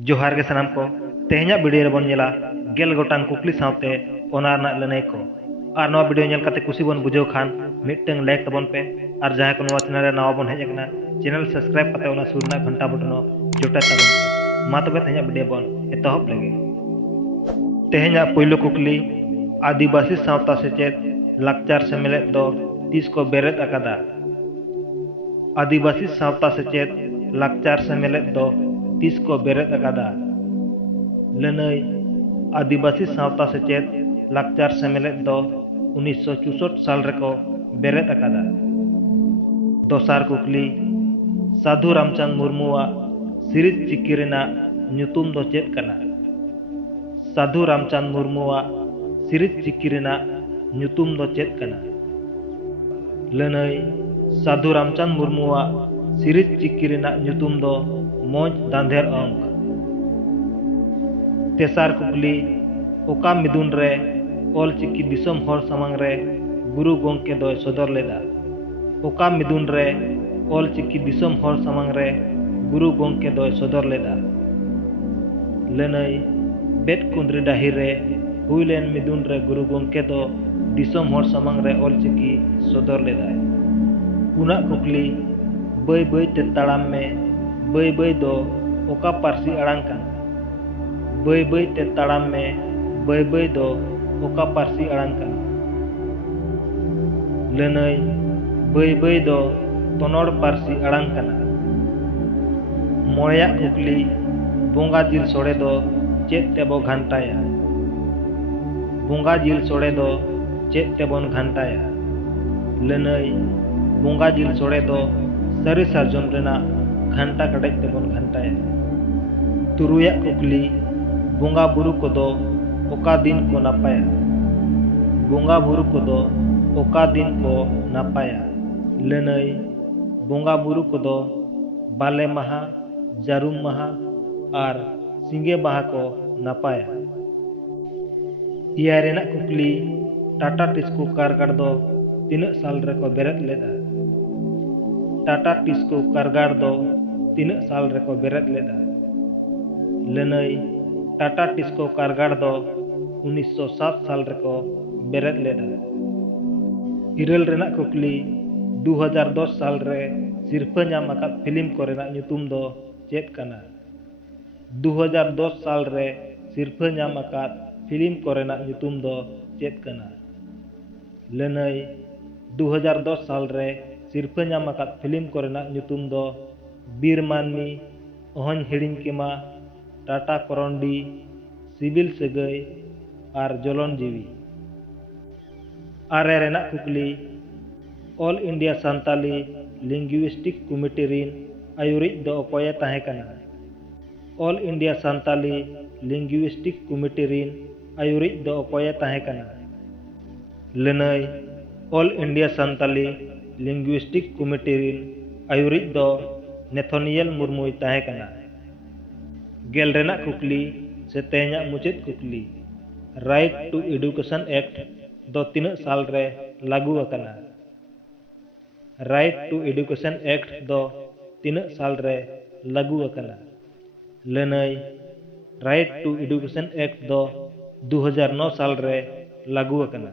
जोहार के सनाम को तेहना वीडियो रे बन नेला गेल गोटांग कुकली सावते ओना रना लनई को आर नवा वीडियो नेल काते कुसी बन बुझो खान मिटंग लाइक तबन पे आर जहां को नवा चैनल रे नवा बन हेज एकना चैनल सब्सक्राइब काते ओना सुरना घंटा बटन जोटा तबन पे मा तबे तेहना वीडियो बन एतहब लगे तेहना पहिलो कुकली आदिवासी सावता सेचेद लाकचार सेमेलेद दो तीस को बेरेद अकादा आदिवासी सावता सेचेद लाकचार सेमेलेद दो तीस को बेरेद अकादा लनई आदिवासी सावता सेचेद लाकचार सेमेलेद दो 1964 साल रेको बेरेद अकादा। दोसार कुकली साधु रामचंद मुर्मुआ सिरिज चिकी रेना ᱧᱩᱛᱩᱢ दो चेद कना। साधु रामचंद मुर्मुआ सिरिज चिकी रेना ᱧᱩᱛᱩᱢ दो चेद कना। लनई साधु रामचंद मुर्मुआ सिरिज चिकी रेना ᱧᱩᱛᱩᱢ दो मोज दांधेर अंक। तेसार कुकली ओका मिदुन रे ऑल चिकी दिसम हर समांग रे गुरु गोंके दो सदर लेदा। ओका मिदुन रे ऑल चिकी दिसम हर समांग रे गुरु गोंके दो सदर लेदा। लनई बेट कुंद्री डाही रे हुईलेन मिदुन रे गुरु गोंके दो दिसम हर समांग रे ऑल चिकी सदर लेदा। पुना कुकली बई बई ते ताड़ाम में बई बई दो ओका पारसी अड़ांग कना। बई बई ते ताड़ाम में बई बई दो ओका पारसी अड़ांग कना। लनई बई बई दो तोनोड़ पारसी अड़ांग कना। मोया कुकली बोंगा जिल सोड़े दो चेद तेबो घंटाया। बोंगा जिल सोड़े दो चेद तेबोन घंटाया। लनई बोंगा जिल सोड़े दो सरी सार्जम रेना घंटा कड़े तेबोन घंटाया। तुरुया कुकली बोंगा बुरु को दो ओका दिन को नापाया। बोंगा बुरु को दो ओका दिन को नापाया। लनई बोंगा बुरु को दो बाले महा जारुम महा आर सिंगे बाहा को नापाया। इया रेना कुकली टाटा टिस्को कारगार दो तीन साल रे को बेरेद लेदा। टाटा टिस्को कारगार दो तीन साल रे को बेरेद लेदा। लनई टाटा टिस्को कारगार दो 1907 साल रे को बेरेद लेदा। इरल रेना कुकली 2010 साल रे सिरफा नाम आकाद फिल्म कोरेना ᱧᱩᱛᱩᱢ दो चेद कना। 2010 साल रे सिरफा नाम आकाद फिल्म कोरेना ᱧᱩᱛᱩᱢ दो चेद कना। लनई 2010 साल रे सिरफा नाम आकाद फिल्म कोरेना ᱧᱩᱛᱩᱢ दो बीर मानमी ओहन हिड़िंग केमा टाटा करंडी सिविल सगई आर जलन जीवी। आरे रेना कुकली all India Santali linguistic committee रिन आयुरिज दो अकोये ताहे कना। All India Santali linguistic committee रिन आयुरिज दो अकोये ताहे कना। लनई all India Santali linguistic committee रिन आयुरिज दो नेथोनियल मुर्मुई ताहे कना। गेल रेना कुकली से तेहना मुचेद कुकली राइट टू एडुकेशन एक्ट दो तीन साल रे लागू अकना। राइट टू एडुकेशन एक्ट दो तीन साल रे लागू अकना। लनई राइट टू एडुकेशन एक्ट दो 2009 साल रे लागू अकना।